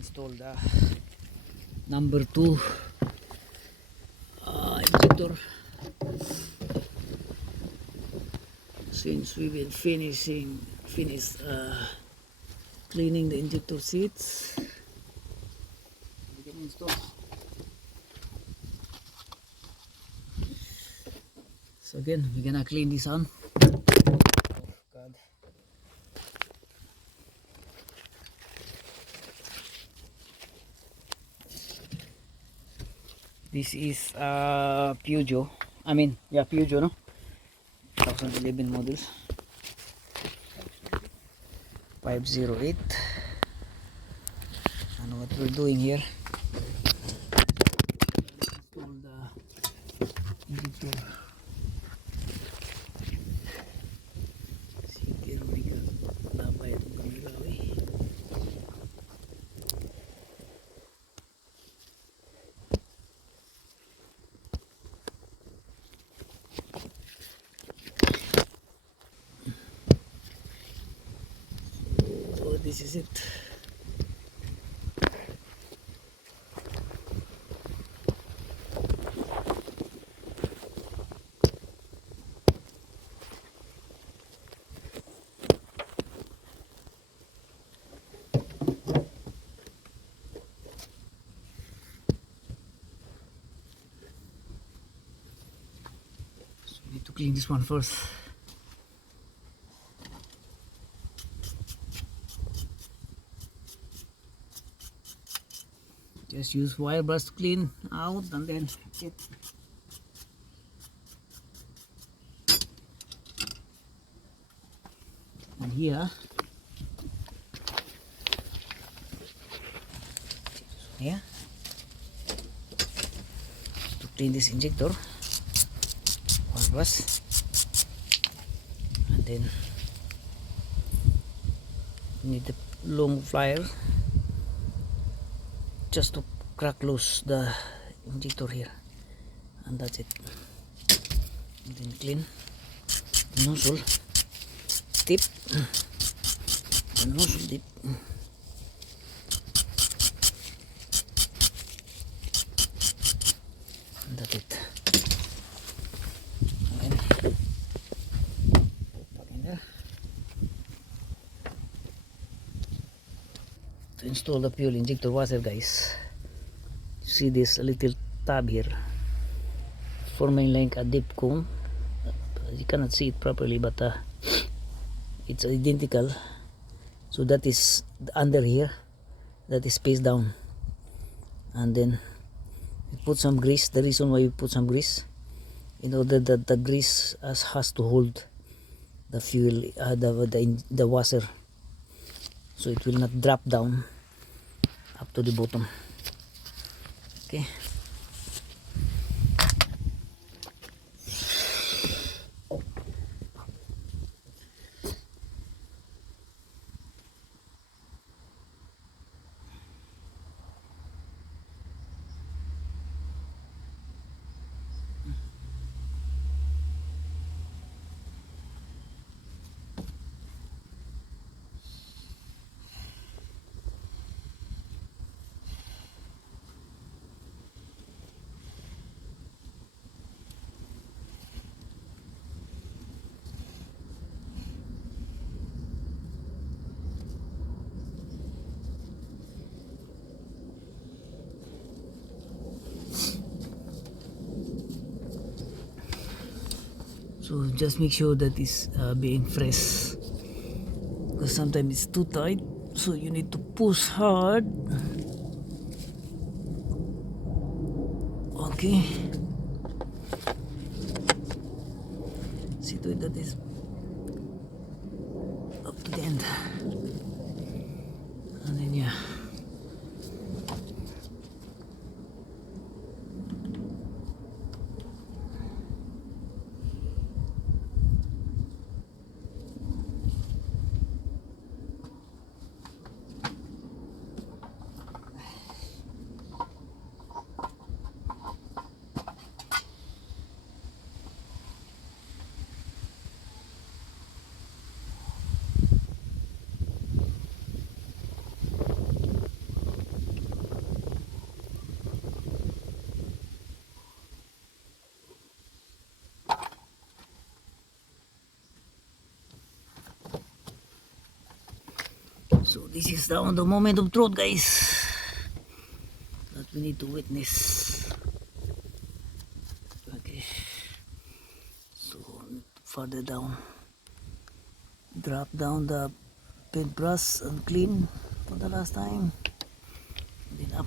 install the number 2 injector, since we will finish cleaning the injector seats. We can install. So again, we're gonna clean this on. Oh God. This is Peugeot. Peugeot, no? 2011 models. 508. And what we're doing here, install the injector. Sige, hindi ka labay itong camera, eh. So this is it. Need to clean this one first. Just use wire brush to clean out, and then that's it. And here, to clean this injector, wire brush, and then you need the long plier just to crack loose the injector here, and that's it. And then clean the nozzle tip, the nozzle tip, and that's it. And then put in there. To install the fuel injector washer, guys, see this little tab here forming like a dip comb. You cannot see it properly, but it's identical. So that is under here, that is spaced down, and then we put some grease. The reason why we put some grease, in order that the grease has to hold the fuel, the washer, so it will not drop down up to the bottom. Okay. So just make sure that it's being fresh, because sometimes it's too tight, so you need to push hard. Okay, see to it that is up to the end, and then yeah. So this is the moment of truth, guys, that we need to witness. Okay, so further down, drop down the paintbrush and clean for the last time, then up.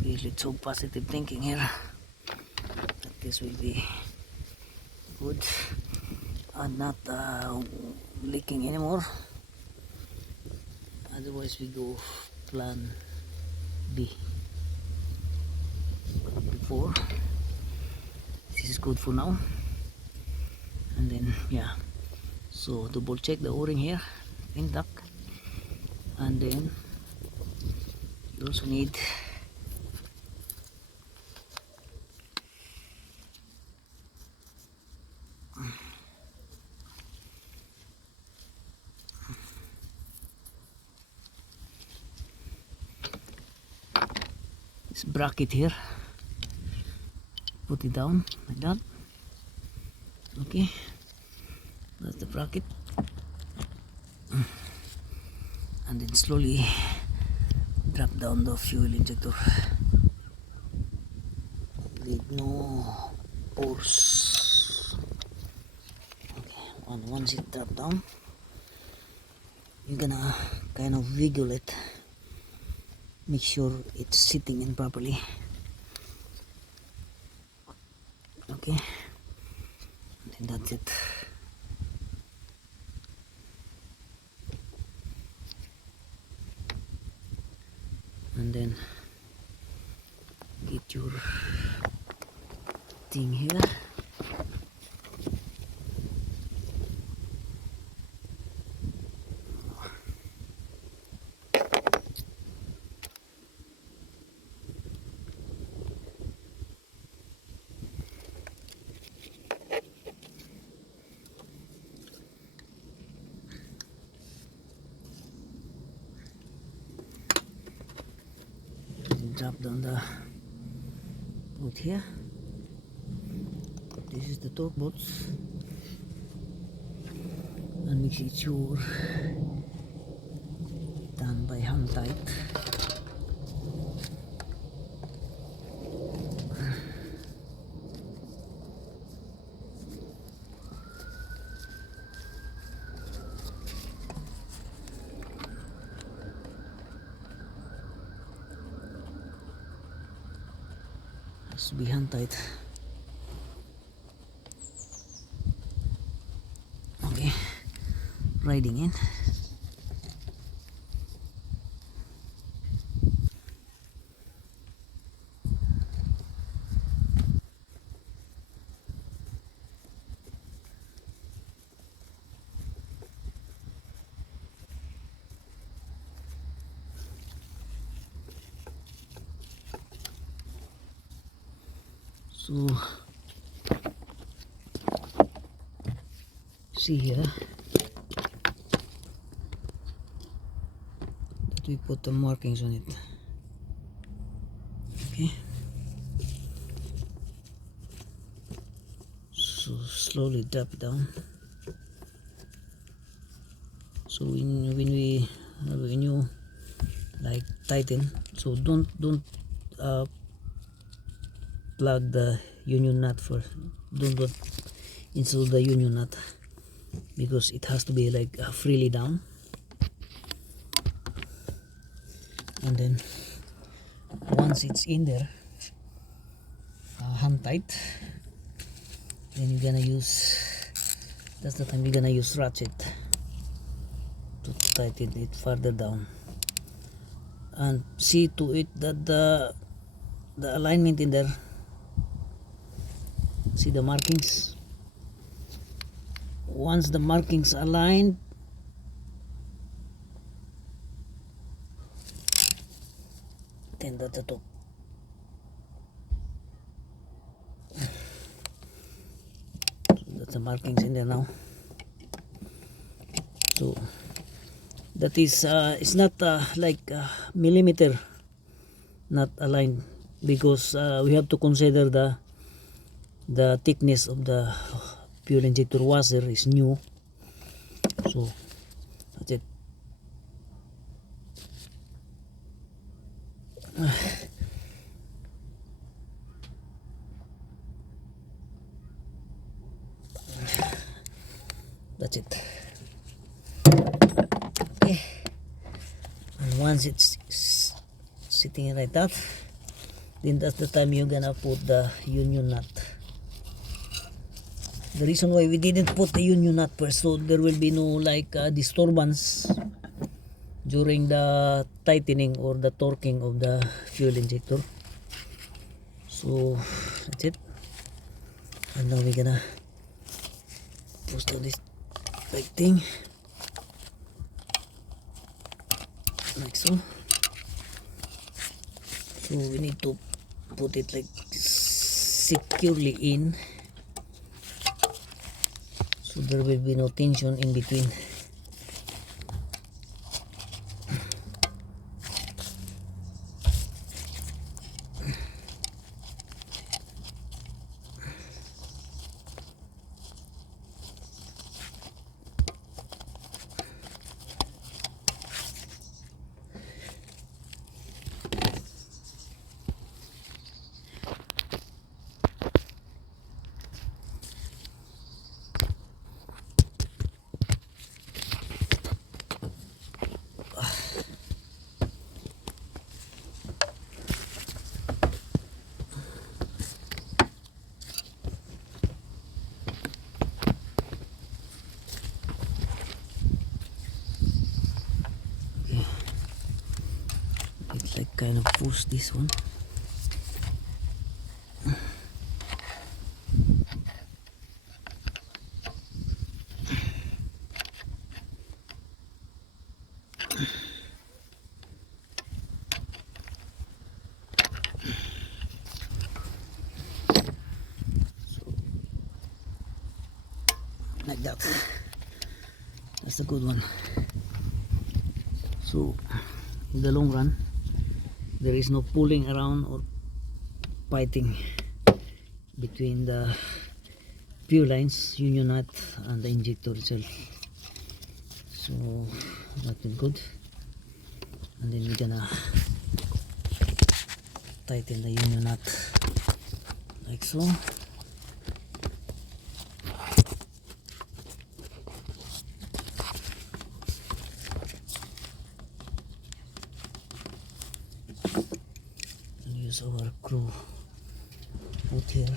Okay, let's hope positive thinking here, that this will be good and not leaking anymore. Otherwise we go plan B. But before, this is good for now. And then yeah, so double check the o-ring here intact, and then you also need this bracket here. Put it down like that. Okay, that's the bracket, and then slowly drop down the fuel injector with no pores. Okay, once it drop down, you're gonna kind of wiggle it, make sure it's sitting in properly. Okay, and then that's it. And then get your thing here. Drop down the bolt here. This is the torque bolts, and make sure done by hand tight. Has to be hand tight. Okay, riding in. So see here that we put the markings on it. Okay, so slowly drop down. So when you like tighten, so don't plug the union nut first. Don't install the union nut, because it has to be like freely down. And then once it's in there, hand tight, then you're gonna use, that's the time you're gonna use ratchet to tighten it further down, and see to it that the alignment in there. See the markings. Once the markings aligned, then that's the top. put some markings in there now. So that is it's not like millimeter not aligned, because we have to consider the thickness of the fuel injector washer is new. So that's it. That's it. Okay, and once it's sitting like that, then that's the time you're gonna put the union nut. The reason why we didn't put the union nut first, so there will be no like disturbance during the tightening or the torquing of the fuel injector. So that's it. And now we're gonna push down this big thing like so. So we need to put it like securely in, so there will be no tension in between. It's like kind of push this one. Like that. That's a good one. So in the long run, there is no pulling around or fighting between the fuel lines, union nut, and the injector itself. So that is good. And then we're gonna tighten the union nut like so. And use our screw foot here.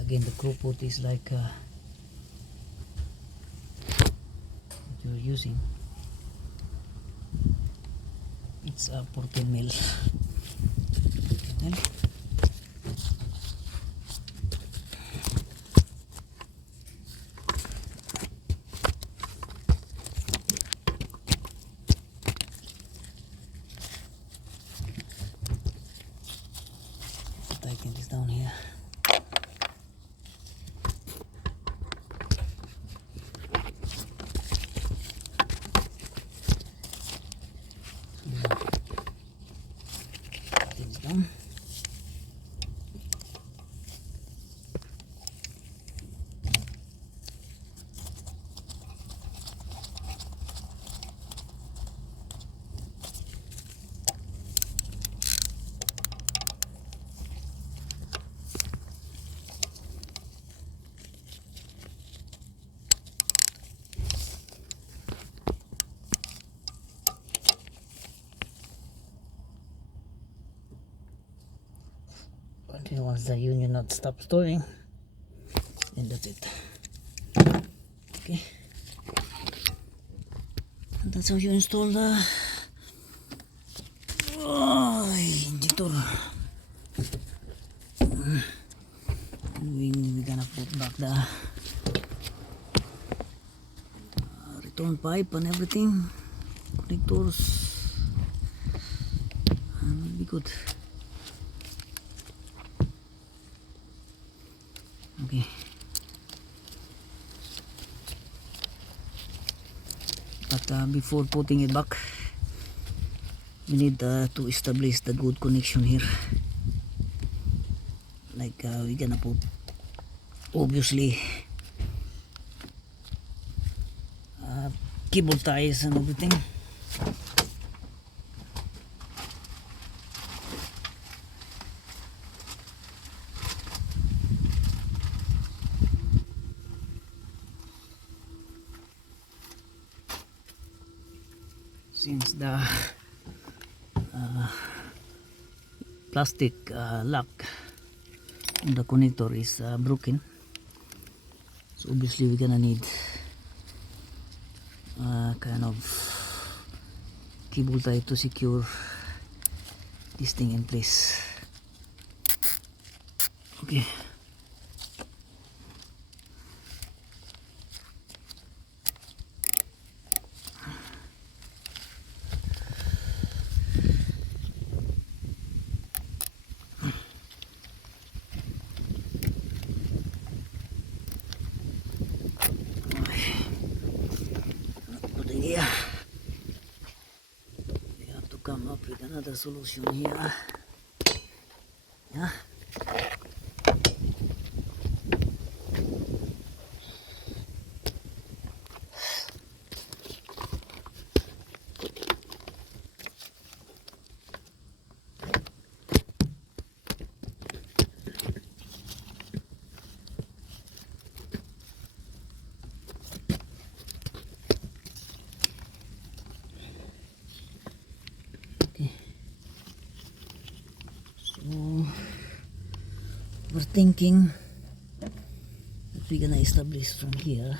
Again, the screw put is like what you're using. It's a 14 mil. Tighten this down here. Things down. And once the union nut stops storing, and that's it. Okay, and that's how you install the injector. We're gonna put back the return pipe and everything. connectors will be good. Okay, but before putting it back, we need to establish the good connection here. Like we're gonna put obviously cable ties and everything. Since the plastic lock on the connector is broken, so obviously we're gonna need kind of cable tie to secure this thing in place. Okay, good idea. We have to come up with another solution here. Yeah. Okay. So we're thinking that we're gonna establish from here.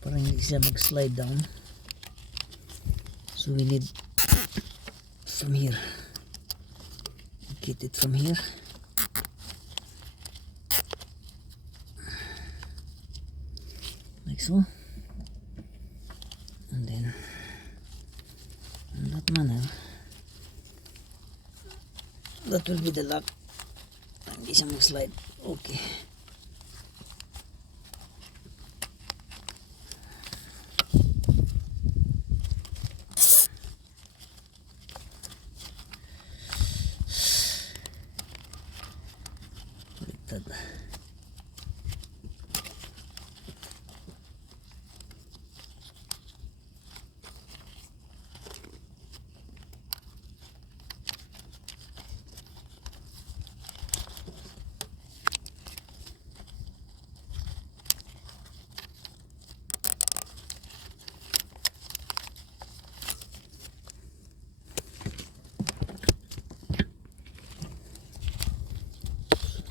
Parang hindi siya mag-slide down, so we need from here, get it from here, like so, and then in that manner that will be the lock. Hindi siya mag-slide. Okay, like that.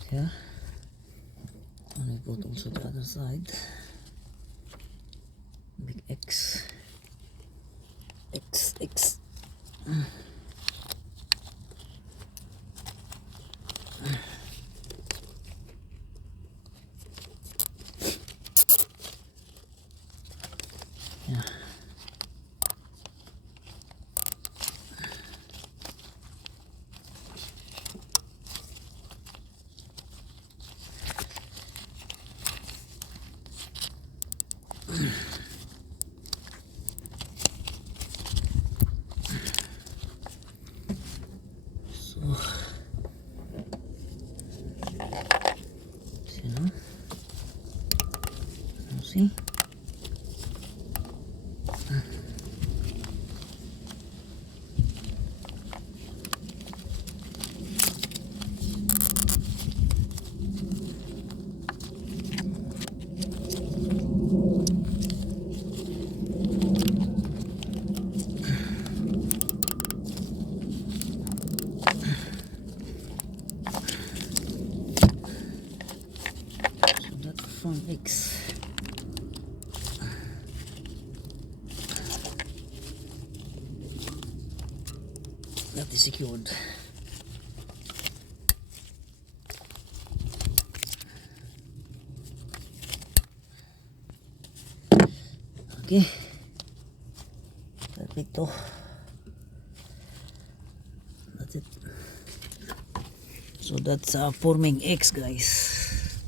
Yeah, and we put also the other side, big X, X, X. Yeah. So, see? From X, that is secured. Okay, perfecto. That's it. So that's forming eggs, guys.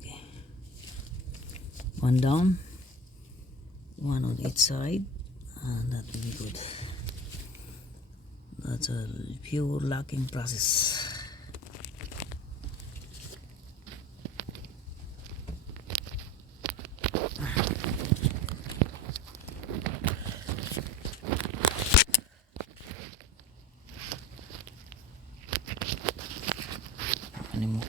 Okay, one down, one on each side, and that will be good. That's a pure locking process. Ano mo?